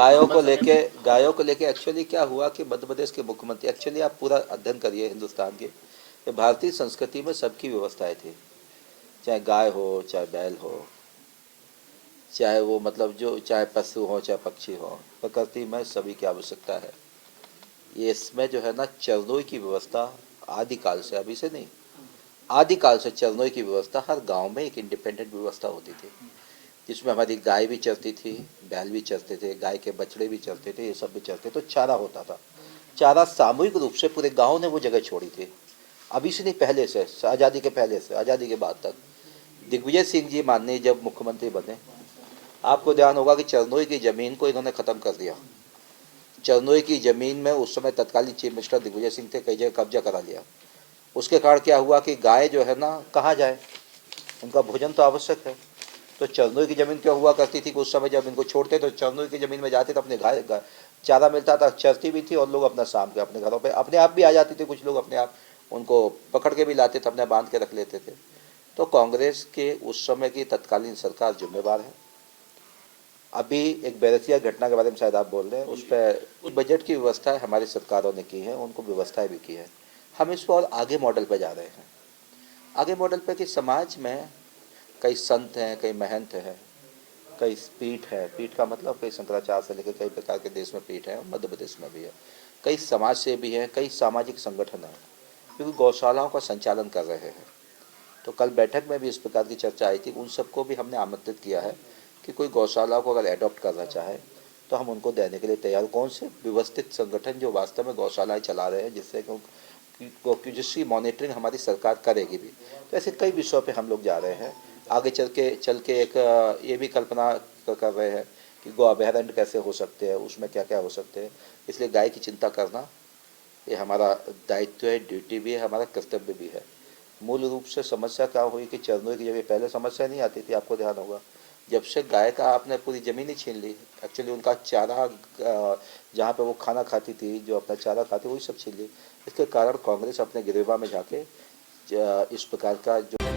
गायों को लेके एक्चुअली क्या हुआ कि मध्य प्रदेश के मुख्यमंत्री, एक्चुअली आप पूरा अध्ययन करिए हिंदुस्तान के, कि भारतीय संस्कृति में सबकी व्यवस्थाएं थी, चाहे गाय हो, चाहे बैल हो, चाहे वो मतलब जो चाहे पशु हो, चाहे पक्षी हो, प्रकृति में सभी की आवश्यकता है। ये इसमें जो है ना चरनोई की व्यवस्था आदिकाल से, अभी से नहीं, आदिकाल से चरनोई की व्यवस्था हर गांव में एक इंडिपेंडेंट व्यवस्था होती थी, जिसमें हमारी गाय भी चरती थी, बैल भी चरते थे, गाय के बछड़े भी चरते थे, ये सब भी चरते, तो चारा होता था। चारा सामूहिक रूप से पूरे गांव ने वो जगह छोड़ी थी, अभी से नहीं, पहले से, आज़ादी के पहले से आज़ादी के बाद तक। दिग्विजय सिंह जी माननीय जब मुख्यमंत्री बने, आपको ध्यान होगा कि चरनोई की ज़मीन को इन्होंने ख़त्म कर दिया। चरनोई की ज़मीन में उस समय तत्कालीन चीफ मिनिस्टर दिग्विजय सिंह थे, कई जगह कब्जा करा लिया। उसके कारण क्या हुआ कि गाय जो है ना कहाँ जाए, उनका भोजन तो आवश्यक है। तो चरनोई की ज़मीन क्या हुआ करती थी कि उस समय जब इनको छोड़ते तो चरनोई की ज़मीन में जाते तो अपने गाय चारा मिलता था, चरती भी थी, और लोग अपना शाम के अपने घरों पे अपने आप भी आ जाते थे, कुछ लोग अपने आप उनको पकड़ के भी लाते थे, अपने बांध के रख लेते थे। तो कांग्रेस के उस समय की तत्कालीन सरकार जिम्मेवार है। अभी एक बैरसिया घटना के बारे में शायद आप बोल रहे हैं, उस पर बजट की व्यवस्था हमारी सरकारों ने की है, उनको व्यवस्थाएं भी की है। हम इस पर और आगे मॉडल पर जा रहे हैं, आगे मॉडल पर कि समाज में कई संत हैं, कई महंत हैं, कई पीठ है, पीठ का मतलब कई शंकराचार्य से लेकर कई प्रकार के देश में पीठ है, मध्य प्रदेश में भी है, कई समाज से भी हैं, कई सामाजिक संगठन हैं, क्योंकि गौशालाओं का संचालन कर रहे हैं। तो कल बैठक में भी इस प्रकार की चर्चा आई थी, उन सबको भी हमने आमंत्रित किया है कि कोई गौशाला को अगर एडॉप्ट करना चाहे तो हम उनको देने के लिए तैयार। कौन से व्यवस्थित संगठन जो वास्तव में गौशालाएं चला रहे हैं, जिससे जिसकी मॉनिटरिंग हमारी सरकार करेगी भी। तो ऐसे कई विषयों पे हम लोग जा रहे हैं। आगे चल के एक ये भी कल्पना कर रहे हैं कि गौ अभयारण्य कैसे हो सकते हैं, उसमें क्या क्या हो सकते हैं। इसलिए गाय की चिंता करना ये हमारा दायित्व है, ड्यूटी भी है, हमारा कर्तव्य भी है। मूल रूप से समस्या क्या हुई कि चरनोई की जगह पहले समस्या नहीं आती थी, आपको ध्यान होगा, जब से गाय का आपने पूरी ज़मीन ही छीन ली, एक्चुअली उनका चारा जहाँ पे वो खाना खाती थी, जो अपना चारा खाती वही सब छीन ली। इसके कारण कांग्रेस अपने गिरेबा में जाके इस प्रकार का जो